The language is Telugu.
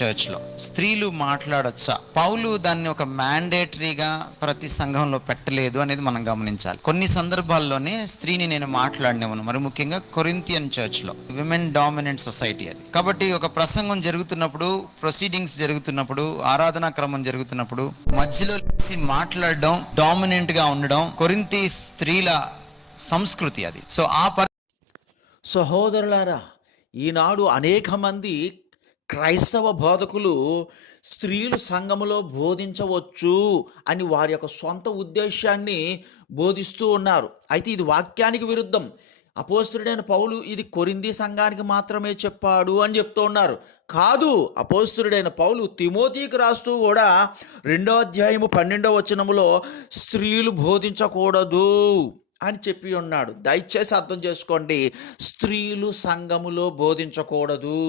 చర్చ్ లో స్త్రీలు మాట్లాడొచ్చా? పౌలు దాన్ని ఒక మ్యాండేటరీగా ప్రతి సంఘంలో పెట్టలేదు అనేది మనం గమనించాలి. కొన్ని సందర్భాల్లోనే స్త్రీని నేను మాట్లాడినవను, మరి ముఖ్యంగా కొరింథియన్ చర్చ్ లో విమెన్ డామినెంట్ సొసైటీ అది. కాబట్టి ఒక ప్రసంగం జరుగుతున్నప్పుడు, ప్రొసీడింగ్స్ జరుగుతున్నప్పుడు, ఆరాధనా క్రమం జరుగుతున్నప్పుడు మధ్యలో మాట్లాడడం, డామినెంట్ గా ఉండడం కొరింథీ స్త్రీల సంస్కృతి అది. సో సహోదరులారా, ఈనాడు అనేక మంది క్రైస్తవ బోధకులు స్త్రీలు సంఘములో బోధించవచ్చు అని వారి యొక్క సొంత ఉద్దేశాన్ని బోధిస్తూ ఉన్నారు. అయితే ఇది వాక్యానికి విరుద్ధం. అపోస్తుడైన పౌలు ఇది కొరింథీ సంఘానికి మాత్రమే చెప్పాడు అని చెప్తూ ఉన్నారు. కాదు, అపోస్తుడైన పౌలు తిమోతికి రాస్తూ కూడా 2వ అధ్యాయము 12వ వచనములో స్త్రీలు బోధించకూడదు అని చెప్పి ఉన్నాడు. దయచేసి అర్థం చేసుకోండి, స్త్రీలు సంఘములో బోధించకూడదు.